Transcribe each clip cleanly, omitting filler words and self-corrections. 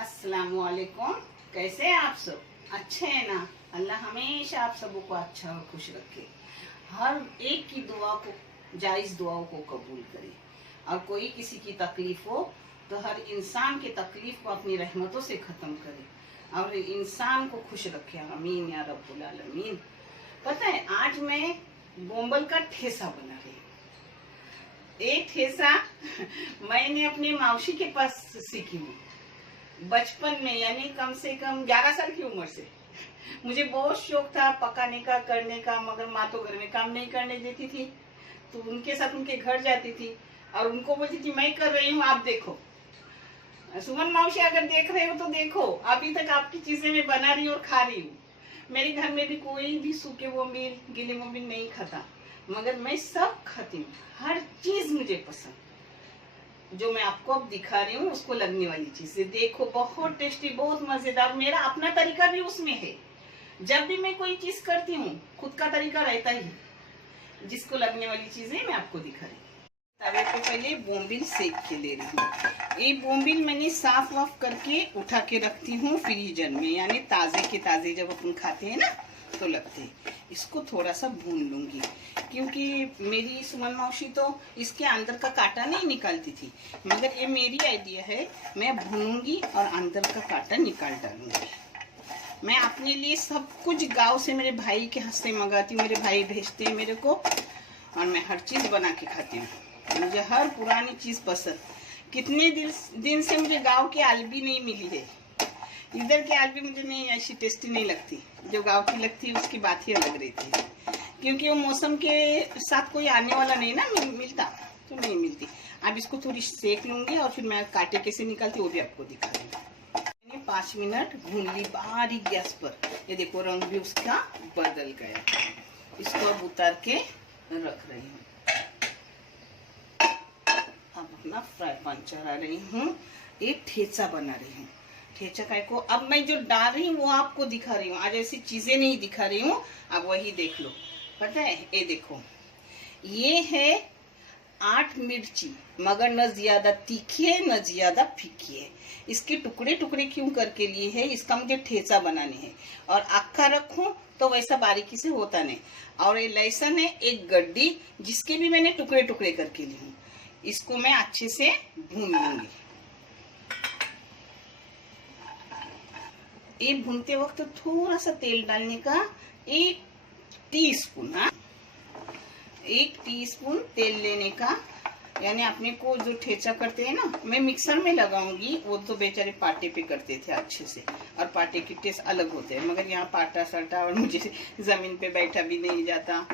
अस्सलामुअलैकुम। कैसे हैं आप सब? अच्छे हैं ना? अल्लाह हमेशा आप सबों को अच्छा और खुश रखे। हर एक की दुआ को, जायज़ दुआओं को कबूल करे। और कोई किसी की तकलीफ हो तो हर इंसान की तकलीफ को अपनी रहमतों से ख़त्म करे और इंसान को खुश रखे। आमीन या रब्बुल आलमीन। पता है, आज मैं बोंबल का ठेसा बना रही हूँ। एक ठेसा मैंने अपने मौसी के पास सीखी हूँ बचपन में, यानी कम से कम 11 साल की उम्र से। मुझे बहुत शौक था पकाने का, करने का, मगर माँ तो घर में काम नहीं करने देती थी, तो उनके साथ उनके घर जाती थी और उनको बोलती थी मैं कर रही हूँ, आप देखो। सुमन मौसी अगर देख रहे हो तो देखो, अभी तक आपकी चीजें मैं बना रही हूँ और खा रही हूँ। मेरे घर में भी कोई भी सूखे बोमिल, गीले बोमिल नहीं खाता, मगर मैं सब खाती हूँ। हर चीज मुझे पसंद। जो मैं आपको अब दिखा रही हूँ उसको लगने वाली चीजें देखो, बहुत टेस्टी, बहुत मजेदार। मेरा अपना तरीका भी उसमें है। जब भी मैं कोई चीज करती हूँ खुद का तरीका रहता ही। जिसको लगने वाली चीजें मैं आपको दिखा रही हूँ। तवे पे पहले बोम्बिल सेक के ले रही हूँ। ये बोम्बिल मैंने साफ वाफ करके उठा के रखती हूँ फ्रीजर में, यानी ताजे के ताजे जब अपन खाते हैं ना तो लगते हैं। इसको थोड़ा सा भून लूंगी, क्योंकि मेरी सुमन मौसी तो इसके अंदर का कांटा नहीं निकालती थी, मगर ये मेरी आइडिया है। मैं भूनूंगी और अंदर का कांटा निकाल डालूंगी। मैं अपने लिए सब कुछ गांव से मेरे भाई के हाथ से मंगाती हूँ, मेरे भाई भेजते हैं मेरे को, और मैं हर चीज बना के खाती हूँ। मुझे हर पुरानी चीज पसंद। कितने दिन से मुझे गांव की आलबी नहीं मिली है। इधर की आलबी मुझे नहीं ऐसी टेस्टी नहीं लगती, जो गांव की लगती है उसकी बात ही अलग रहती है, क्योंकि वो मौसम के साथ कोई आने वाला नहीं ना मिलता, तो नहीं मिलती। अब इसको थोड़ी सेक लूंगी और फिर मैं कांटे कैसे निकालती वो भी आपको दिखा दूंगी। मैंने 5 मिनट भून ली बारीक गैस पर। ये देखो रंग भी उसका बदल गया। इसको अब उतार के रख रही हूँ। अब अपना फ्राई पैन चढ़ा रही हूँ। एक ठेचा बना रही हूँ। ठेचा काय को अब मैं जो डाल रही हूँ वो आपको दिखा रही हूँ। आज ऐसी चीजें नहीं दिखा रही हूँ, अब वही देख लो। पता है, ये देखो, ये है 8 मिर्ची, मगर न ज्यादा तीखी है न ज्यादा फीकी है। इसके टुकड़े टुकड़े क्यों करके लिए है, इसका मुझे ठेचा बनाने है। और अक्खा रखूं तो वैसा बारीकी से होता नहीं। और ये लहसुन है एक गड्डी, जिसके भी मैंने टुकड़े टुकड़े करके लिए हूँ। इसको मैं अच्छे से भून लूंगी। ये भूनते वक्त थोड़ा सा तेल डालने का, 1 टीस्पून, हाँ 1 टीस्पून तेल लेने का। यानी अपने को जो ठेचा करते हैं ना, मैं मिक्सर में लगाऊंगी, वो तो बेचारे पाटे पे करते थे अच्छे से, और पाटे की टेस्ट अलग होते हैं। मगर यहाँ पाटा सटा और मुझे जमीन पे बैठा भी नहीं जाता।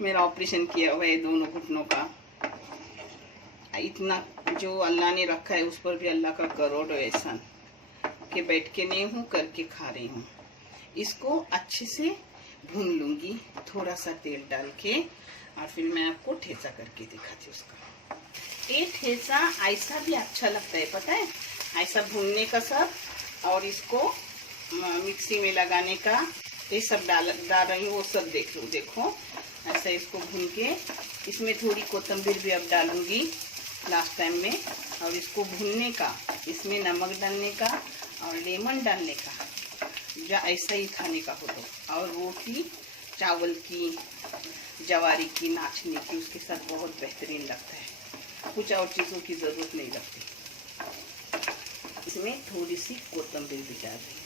मेरा ऑपरेशन किया हुआ है दोनों घुटनों का। इतना जो अल्लाह ने रखा है उस पर भी अल्लाह का करोड़ों एहसान के बैठ के नहीं हूँ, करके खा रही हूँ। इसको अच्छे से भून लूंगी थोड़ा सा तेल डाल के, और फिर मैं आपको ठेचा करके दिखाती हूँ उसका। ये ठेचा ऐसा भी अच्छा लगता है, पता है, ऐसा भूनने का सब, और इसको मिक्सी में लगाने का, ये सब डाल रही हूँ, वो सब देख लो। देखो ऐसा इसको भून के, इसमें थोड़ी कोतंबीर भी अब डालूंगी लास्ट टाइम में। और इसको भूनने का, इसमें नमक डालने का और लेमन डालने का, जो ऐसा ही खाने का हो तो। और रोटी चावल की, जवारी की, नाचने की, उसके साथ बहुत बेहतरीन लगता है। कुछ और चीज़ों की ज़रूरत नहीं लगती। इसमें थोड़ी सी कोतंबीर भी डाल दी।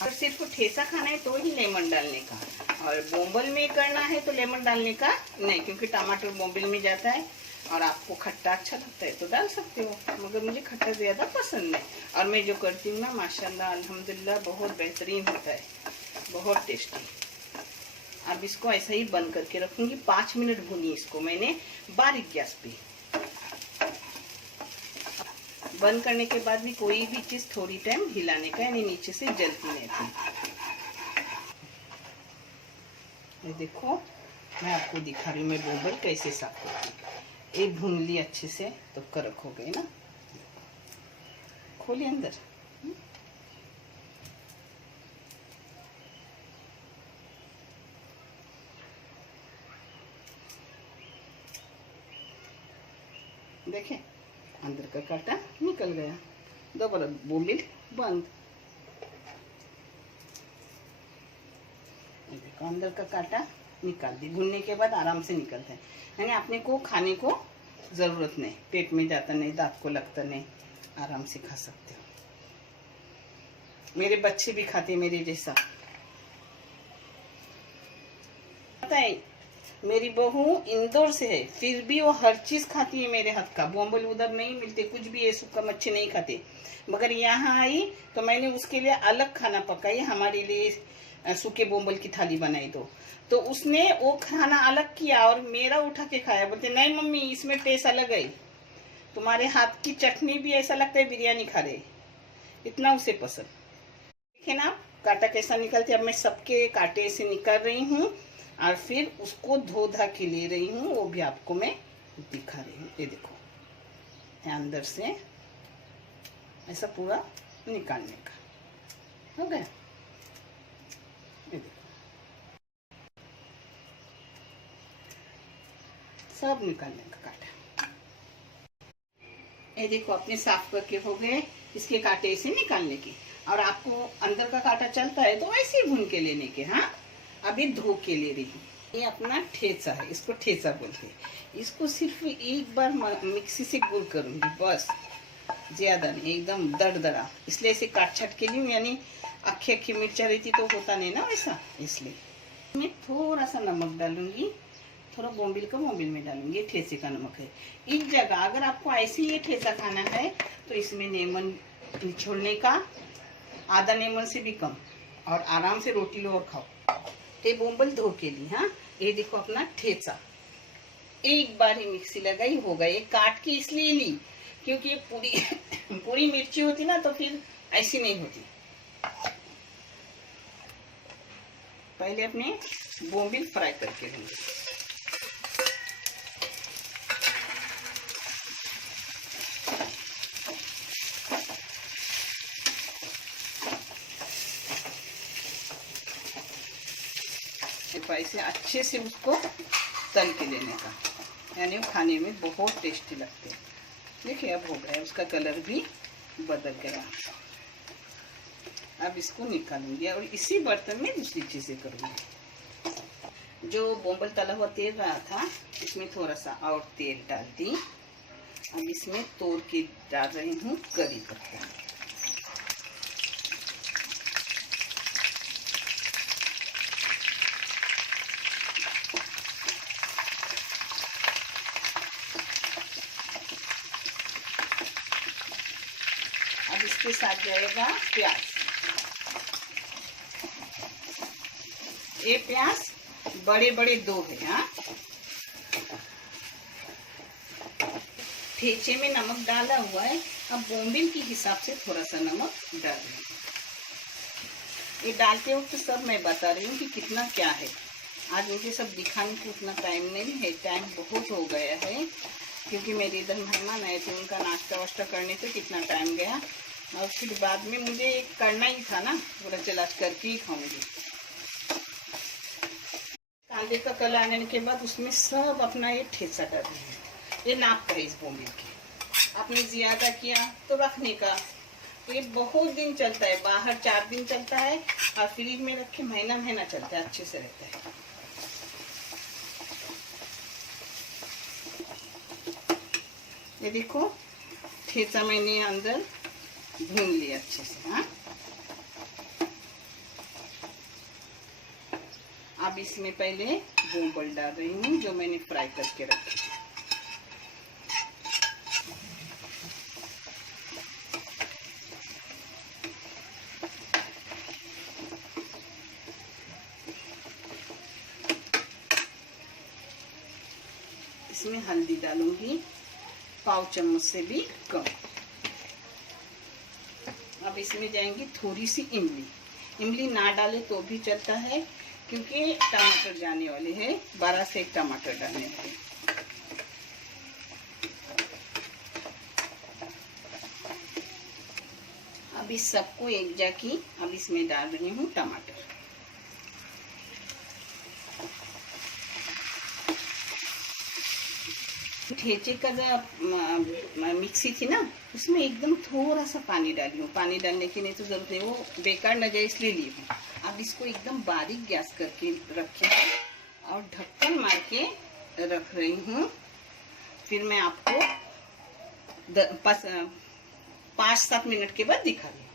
अगर सिर्फ ठेसा खाना है तो ही लेमन डालने का, और बोंबल में करना है तो लेमन डालने का नहीं, क्योंकि टमाटर बोंबल में जाता है। और आपको खट्टा अच्छा लगता है तो डाल सकते हो, मगर मुझे खट्टा ज़्यादा पसंद है। और मैं जो करती हूँ ना, माशाल्लाह अल्हम्दुलिल्लाह, बहुत बेहतरीन होता है, बहुत टेस्टी। अब इसको ऐसा ही बंद करके रखूँगी। 5 मिनट भूनी इसको मैंने बारीक गैस पे। बंद करने के बाद भी कोई भी चीज़ थोड़ी टाइम हिलाने का, यानी नीचे से जलती नहीं थी। ये देखो, मैं आपको दिखा रही हूँ मैं बोंबल कैसे साफ करती हूँ। एक भून ली अच्छे से तो कड़क हो गई ना। खोलिए अंदर। देखें अंदर का कांटा निकल गया। दोबारा बोम्बिल बंद। देखो अंदर का कांटा निकाल दी। भुनने के बाद आराम से निकलता है, यानी अपने को खाने को ज़रूरत नहीं, पेट में जाता नहीं, दांत को लगता नहीं, आराम से खा सकते हो। मेरे बच्चे भी खाते मेरे जैसा। पता है मेरी बहू इंदौर से है, फिर भी वो हर चीज़ खाती है मेरे हाथ का। बोम्बल उधर नहीं मिलते, कुछ भी ये सूखा मच्छी नहीं खाते, मगर यहाँ आई तो मैंने उसके लिए अलग खाना पकाई, हमारे लिए सूखे बोम्बल की थाली बनाई तो उसने वो खाना अलग किया और मेरा उठा के खाया। बोलते नहीं मम्मी इसमें टेस्ट अलग है, तुम्हारे हाथ की चटनी भी ऐसा लगता है बिरयानी खा रहे, इतना उसे पसंद। देखे ना कांटा कैसा निकलते। अब मैं सबके कांटे से निकाल रही हूँ और फिर उसको धो धा के ले रही हूँ, वो भी आपको मैं दिखा रही हूँ। ये देखो अंदर से ऐसा पूरा निकालने का हो गया। ये देखो सब निकालने का कांटा। ये देखो अपने साफ करके हो गए इसके कांटे से निकालने के। और आपको अंदर का कांटा चलता है तो ऐसे ही भून के लेने के। हाँ अभी धो के ले रही हूँ। ये अपना ठेचा है, इसको ठेचा बोलते हैं। इसको सिर्फ एक बार मिक्सी से गुड़ करूँगी बस, ज्यादा नहीं, एकदम दरदरा। इसलिए इसे काट छाट के लिए, यानी अक्खी अक्खी मिर्चा रहती तो होता नहीं ना वैसा, इसलिए मैं थोड़ा सा नमक डालूंगी, थोड़ा बोम्बिल का बोम्बिल में डालूंगी। ये ठेचे का नमक है। इस जगह अगर आपको ऐसे ये ठेचा खाना है तो इसमें लेमन निचोड़ने का, आधा लेमन से भी कम, और आराम से रोटी लो और खाओ। ये बोम्बल धो के ली। हाँ ये देखो अपना ठेचा, एक बार ही मिक्सी लगाई हो गई। काट के इसलिए ली क्योंकि ये पूरी पूरी मिर्ची होती ना तो फिर ऐसी नहीं होती। पहले अपने बोम्बिल फ्राई करके लूंगी। ऐसे अच्छे से उसको तल के लेने का, यानी वो खाने में बहुत टेस्टी लगते हैं। देखिए अब हो गया, उसका कलर भी बदल गया। अब इसको निकालूंगी और इसी बर्तन में दूसरी चीजें करूंगी। जो बोम्बल तला हुआ तेल रहा था इसमें थोड़ा सा और तेल डाल दी। अब इसमें तोड़ के डाल रही हूँ करी पत्ता। अब इसके साथ जाएगा प्याज। ये प्याज बड़े बड़े दो है। हाँ ठेचे में नमक डाला हुआ है, अब बोम्बिल के हिसाब से थोड़ा सा नमक डाल रही हूँ। ये डालते वक्त सब मैं बता रही हूँ कि कितना क्या है। आज मुझे सब दिखाने को उतना टाइम नहीं है, टाइम बहुत हो गया है क्योंकि मेरे इधर मेहमान आए थे, उनका नाश्ता वाश्ता करने से कितना टाइम गया। और फिर बाद में मुझे करना ही था ना, पूरा चला करके ही खाऊंगी। कांदे का कलर आने के बाद उसमें सब अपना ये ठेचा डाल रही है। ये नाप का है इस बोम्बिल की। आपने ज्यादा किया तो रखने का, ये बहुत दिन चलता है, बाहर 4 दिन चलता है और फ्रिज में रखे महीना महीना चलता है, अच्छे से रहता है। ये देखो ठेचा मैंने अंदर भून लिया अच्छे से। हाँ अब इसमें पहले बोम्बल डाल रही हूँ जो मैंने फ्राई करके रखी। इसमें हल्दी डालूंगी पाव चम्मच से भी कम। अब इसमें जाएंगी थोड़ी सी इमली। इमली ना डाले तो भी चलता है क्योंकि टमाटर जाने वाले हैं, 12 से 1 टमाटर डालने वाले। अब इस सबको एक जाकी अब इसमें डाल रही हूँ टमाटर। ठेचे का जो मिक्सी थी ना, उसमें एकदम थोड़ा सा पानी डाली हूँ। पानी डालने की नहीं तो जरूरत नहीं, वो बेकार न जाए इसलिए ली हूँ। अब इसको एकदम बारीक गैस करके रखे और ढक्कन मार के रख रही हूँ। फिर मैं आपको 5-7 मिनट के बाद दिखा रही हूँ।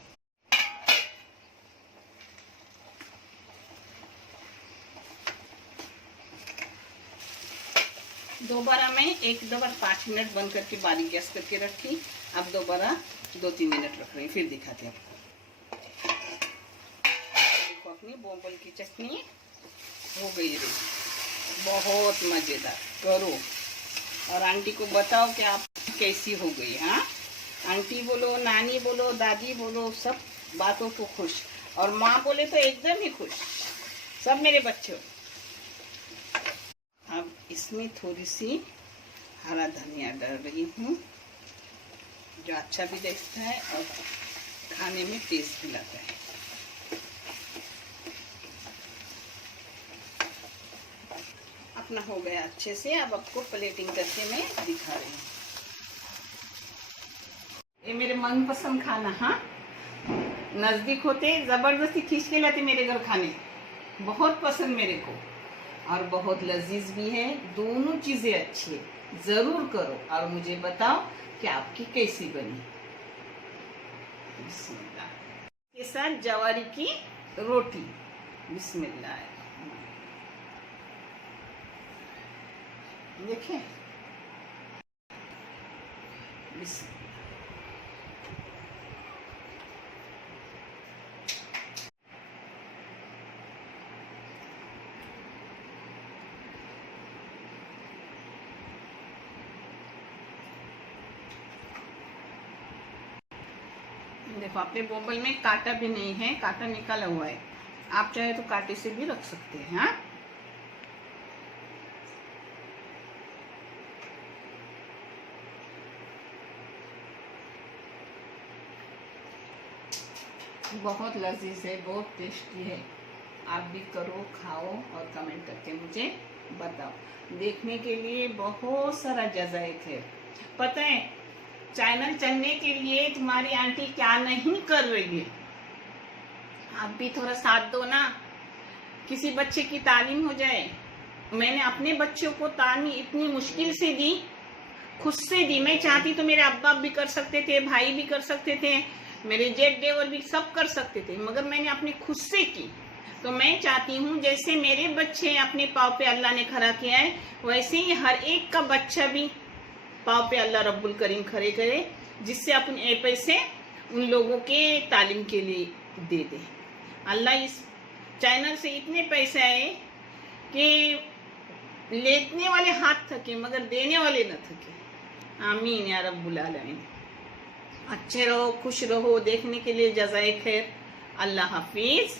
दोबारा मैं एक बार 5 मिनट बंद करके बारीक गैस करके रखी। अब दोबारा 2-3 मिनट रख रही हूँ, फिर दिखाते हैं आपको। देखो अपनी बोंबल की चटनी हो गई रेडी, बहुत मजेदार। करो और आंटी को बताओ कि आप कैसी हो गई। हाँ, आंटी बोलो, नानी बोलो, दादी बोलो, सब बातों को खुश, और माँ बोले तो एकदम ही खुश, सब मेरे बच्चे। अब इसमें थोड़ी सी हरा धनिया डाल रही हूँ, जो अच्छा भी दिखता है और खाने में टेस्ट भी लगता है। अपना हो गया अच्छे से। अब आपको प्लेटिंग करके मैं दिखा रही हूँ। ये मेरे मनपसंद खाना। हाँ, नजदीक होते जबरदस्ती खींच के लाते मेरे घर खाने, बहुत पसंद मेरे को, और बहुत लजीज भी है। दोनों चीजें अच्छी है, जरूर करो और मुझे बताओ कि आपकी कैसी बनी। बिस्मिल्लाह। के साथ जवारी की रोटी। बिस्मिल्लाह। देखें, बिस्मिल्लाह। देखो अपने बोबल में कांटा भी नहीं है, कांटा निकाला हुआ है। आप चाहे तो कांटे से भी रख सकते हैं। हाँ, बहुत लजीज है, बहुत टेस्टी है। आप भी करो, खाओ और कमेंट करके मुझे बताओ। देखने के लिए बहुत सारा जज़ायत है। पता है चैनल चलने के लिए तुम्हारी आंटी क्या नहीं कर रही है। आप भी थोड़ा साथ दो ना, किसी बच्चे की तालीम हो जाए। मैंने अपने बच्चों को तालीम इतनी मुश्किल से दी, खुद से दी। मैं चाहती तो मेरे अब्बा भी कर सकते थे, भाई भी कर सकते थे, मेरे जेठ देवर भी सब कर सकते थे, मगर मैंने अपने खुद से की। तो मैं चाहती हूँ जैसे मेरे बच्चे अपने पाँव पे अल्लाह ने खड़ा किया है, वैसे ही हर एक का बच्चा भी पाँव पे अल्लाह रब्बुल करीम खड़े करे, जिससे अपने पैसे उन लोगों के तालीम के लिए दे दे। अल्लाह इस चैनल से इतने पैसे आए कि लेने वाले हाथ थके मगर देने वाले न थके। आमीन या रब्बुल आलमीन। अच्छे रहो, खुश रहो। देखने के लिए जज़ाए खैर। अल्लाह हाफिज।